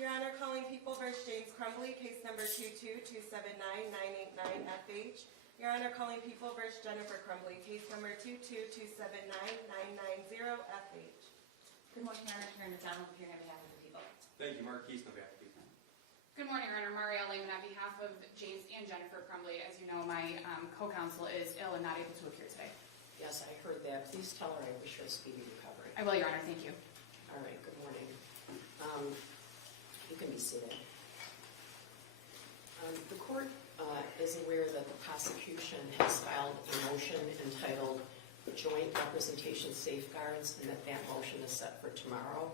Your Honor, calling People v. James Crumbley, case number 22279-989-FH. Your Honor, calling People v. Jennifer Crumbley, case number 22279-990-FH. Good morning, Your Honor. Attorney McDonald, appearing on behalf of the people. Thank you. Mark Keesman, on behalf of the people. Good morning, Your Honor. Maria Lehman on behalf of James and Jennifer Crumbley. As you know, my co-counsel is ill and not able to appear today. Yes, I heard that. Please tell her I wish her a speedy recovery. I will, Your Honor. Thank you. All right, good morning. You can be seated. The court is aware that the prosecution has filed a motion entitled Joint Representation Safeguards, and that motion is set for tomorrow.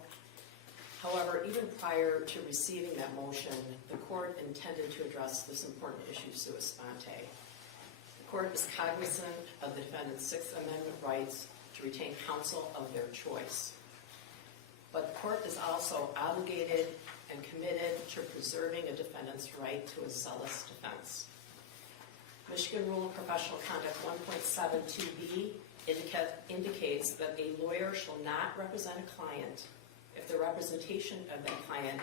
However, even prior to receiving that motion, the court intended to address this important issue sua sponte. The court is cognizant of the defendant's Sixth Amendment rights to retain counsel of their choice. But the court is also obligated and committed to preserving a defendant's right to a zealous defense. Michigan Rule of Professional Conduct 1.72b indicates that a lawyer shall not represent a client if the representation of that client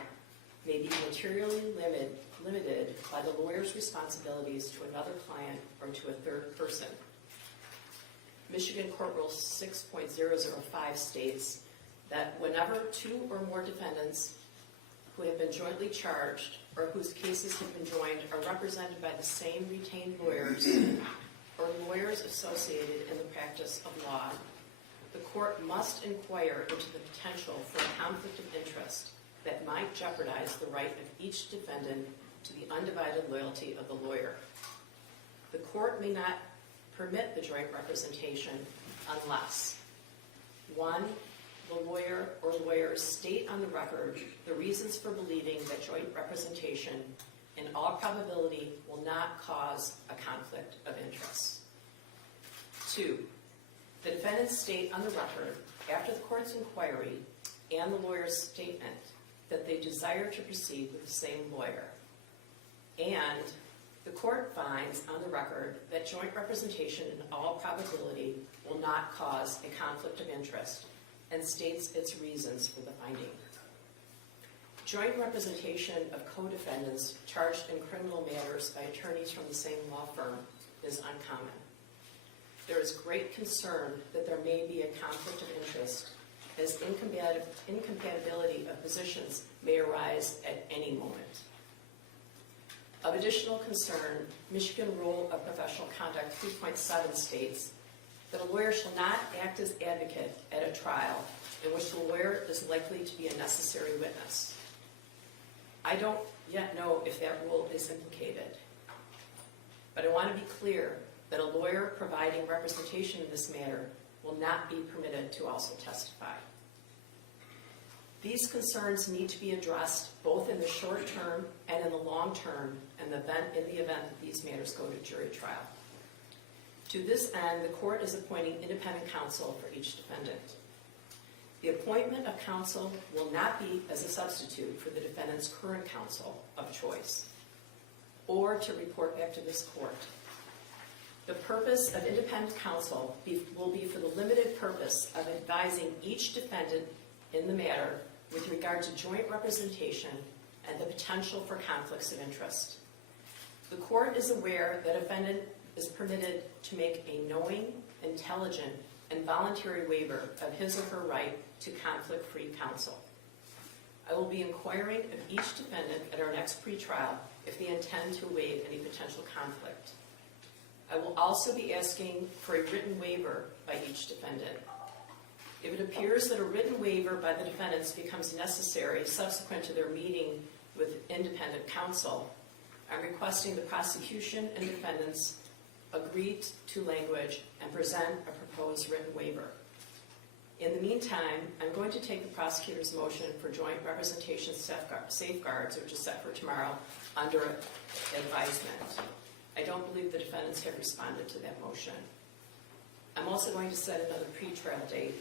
may be materially limited by the lawyer's responsibilities to another client or to a third person. Michigan Court Rule 6.005 states that whenever two or more defendants who have been jointly charged or whose cases have been joined are represented by the same retained lawyers or lawyers associated in the practice of law, the court must inquire into the potential for a conflict of interest that might jeopardize the right of each defendant to the undivided loyalty of the lawyer. The court may not permit the joint representation unless 1. The lawyer or lawyers state on the record the reasons for believing that joint representation in all probability will not cause a conflict of interest. 2. The defendants state on the record, after the court's inquiry and the lawyer's statement, that they desire to proceed with the same lawyer. And the court finds on the record that joint representation in all probability will not cause a conflict of interest and states its reasons for the finding. Joint representation of co-defendants charged in criminal matters by attorneys from the same law firm is uncommon. There is great concern that there may be a conflict of interest as incompatibility of positions may arise at any moment. Of additional concern, Michigan Rule of Professional Conduct 3.7 states that a lawyer shall not act as advocate at a trial in which the lawyer is likely to be a necessary witness. I don't yet know if that rule is implicated, but I want to be clear that a lawyer providing representation in this matter will not be permitted to also testify. These concerns need to be addressed both in the short term and in the long term in the event that these matters go to jury trial. To this end, the court is appointing independent counsel for each defendant. The appointment of counsel will not be as a substitute for the defendant's current counsel of choice or to report back to this court. The purpose of independent counsel will be for the limited purpose of advising each defendant in the matter with regard to joint representation and the potential for conflicts of interest. The court is aware that a defendant is permitted to make a knowing, intelligent, and voluntary waiver of his or her right to conflict-free counsel. I will be inquiring of each defendant at our next pretrial if they intend to waive any potential conflict. I will also be asking for a written waiver by each defendant. If it appears that a written waiver by the defendants becomes necessary subsequent to their meeting with independent counsel, I'm requesting the prosecution and defendants agree to language and present a proposed written waiver. In the meantime, I'm going to take the prosecutor's motion for joint representation safeguards, which is set for tomorrow, under advisement. I don't believe the defendants have responded to that motion. I'm also going to set another pretrial date,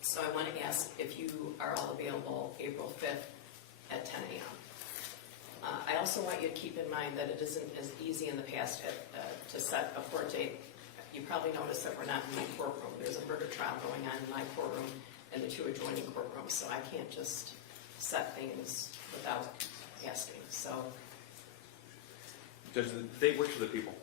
so I want to ask if you are all available April 5th at 10 a.m. I also want you to keep in mind that it isn't as easy in the past to set a court date. You probably noticed that we're not in my courtroom. There's a murder trial going on in my courtroom and the two adjoining courtrooms, so I can't just set things without asking, so. Judge, the date works for the people.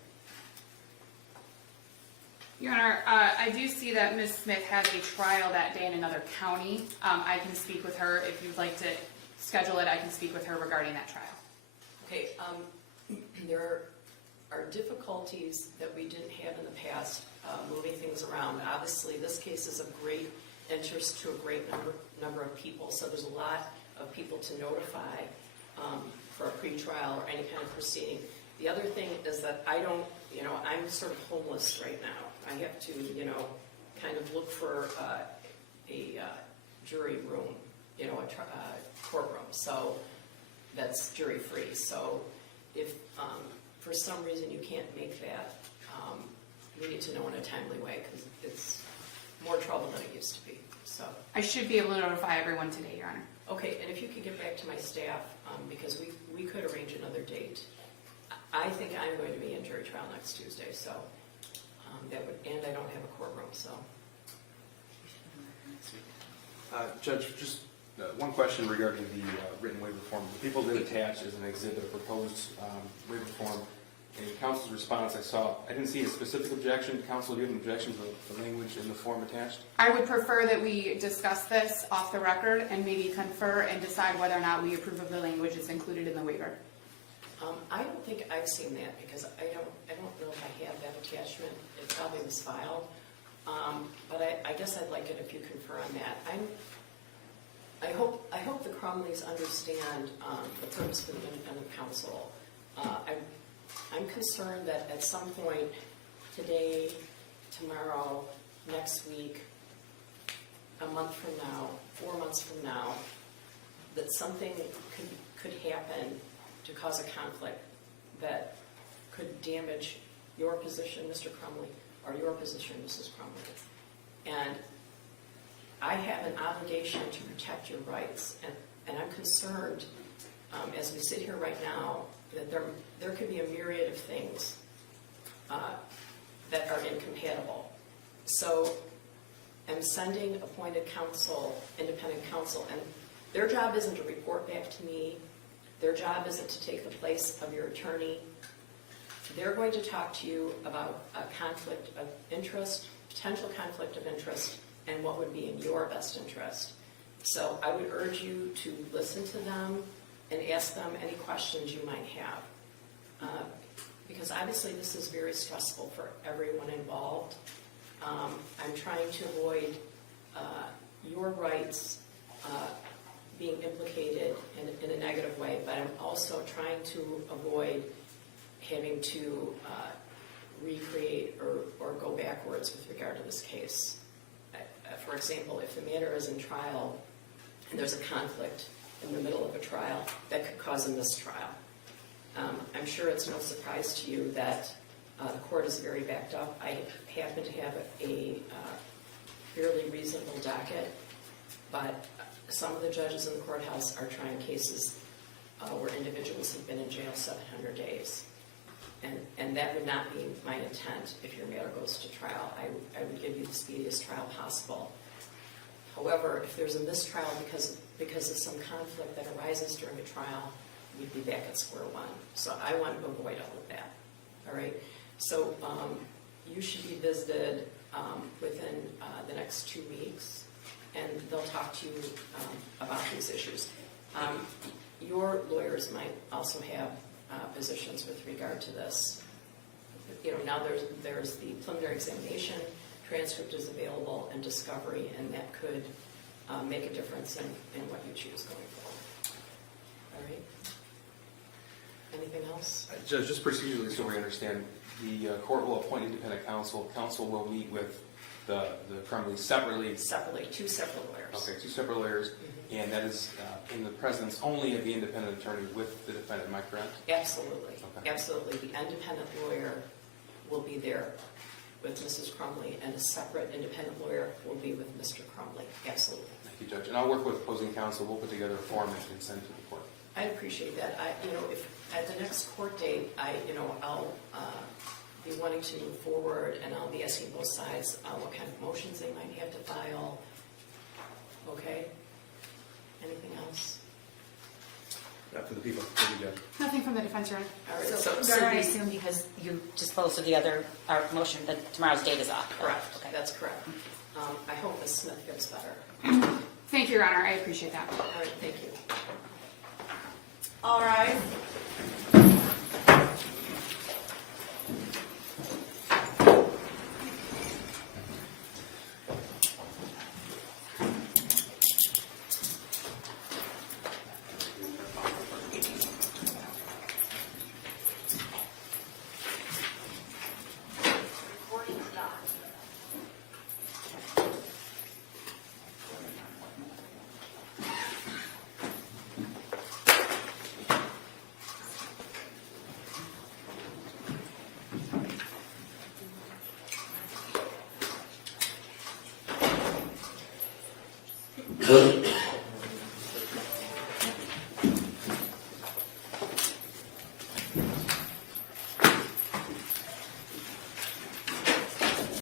Your Honor, I do see that Ms. Smith has a trial that day in another county. I can speak with her. If you'd like to schedule it, I can speak with her regarding that trial. Okay, there are difficulties that we didn't have in the past, moving things around. Obviously, this case is of great interest to a great number of people, so there's a lot of people to notify for a pretrial or any kind of proceeding. The other thing is that I don't, I'm sort of homeless right now. I have to, kind of look for a jury room, a courtroom, so that's jury-free. So if for some reason you can't make that, we need to know in a timely way because it's more trouble than it used to be. So I should be able to notify everyone today, Your Honor. okay, and if you could get back to my staff, because we could arrange another date. I think I'm going to be in jury trial next Tuesday, so and I don't have a courtroom, so. Judge, just one question regarding the written waiver form. The people did attach as an exhibit a proposed waiver form. In counsel's response, I didn't see a specific objection. Counsel, do you have an objection to the language in the form attached? I would prefer that we discuss this off the record and maybe confer and decide whether or not we approve of the language that's included in the waiver. I don't think I've seen that because I don't know if I have that attachment. It probably was filed. But I guess I'd like it if you confer on that. I hope the Crumleys understand the purpose for the independent counsel. I'm concerned that at some point today, tomorrow, next week, a month from now, 4 months from now, that something could happen to cause a conflict that could damage your position, Mr. Crumbley, or your position, Mrs. Crumbley. And I have an obligation to protect your rights, and I'm concerned, as we sit here right now, that there could be a myriad of things that are incompatible. So I'm sending appointed counsel, independent counsel, and their job isn't to report back to me. Their job isn't to take the place of your attorney. They're going to talk to you about a conflict of interest, potential conflict of interest, and what would be in your best interest. So I would urge you to listen to them and ask them any questions you might have. Because obviously this is very stressful for everyone involved. I'm trying to avoid your rights being implicated in a negative way, but I'm also trying to avoid having to recreate or go backwards with regard to this case. For example, if the matter is in trial and there's a conflict in the middle of a trial, that could cause a mistrial. I'm sure it's no surprise to you that the court is very backed up. I happen to have a fairly reasonable docket, but some of the judges in the courthouse are trying cases where individuals have been in jail 700 days. And that would not be my intent if your matter goes to trial. I would give you the speediest trial possible. However, if there's a mistrial because of some conflict that arises during a trial, we'd be back at square one. So I want to avoid all of that. All right? So you should be visited within the next 2 weeks, and they'll talk to you about these issues. Your lawyers might also have positions with regard to this. Now there's the preliminary examination, transcript is available, and discovery, and that could make a difference in what you choose going forward. All right? Anything else? Judge, just procedurally so we understand, the court will appoint independent counsel. Counsel will meet with the Crumleys separately. Separately, 2 separate lawyers. Okay, 2 separate lawyers, and that is in the presence only of the independent attorney with the defendant. Am I correct? Absolutely. Okay. Absolutely. The independent lawyer will be there with Mrs. Crumbley, and a separate independent lawyer will be with Mr. Crumbley. Absolutely. Thank you, Judge. And I'll work with opposing counsel. We'll put together a form and send it to the court. I appreciate that. If at the next court date, I'll be wanting to move forward, and I'll be asking both sides what kind of motions they might have to file. Okay? Anything else? people. Thank you, Judge. Nothing from the defense, Your Honor. All right, So so, we assume because you disposed of the other, our motion, that tomorrow's date is off? correct, Okay. that's correct. I hope Ms. Smith gets better. Thank you, Your Honor, I appreciate that. All right, thank you. All right.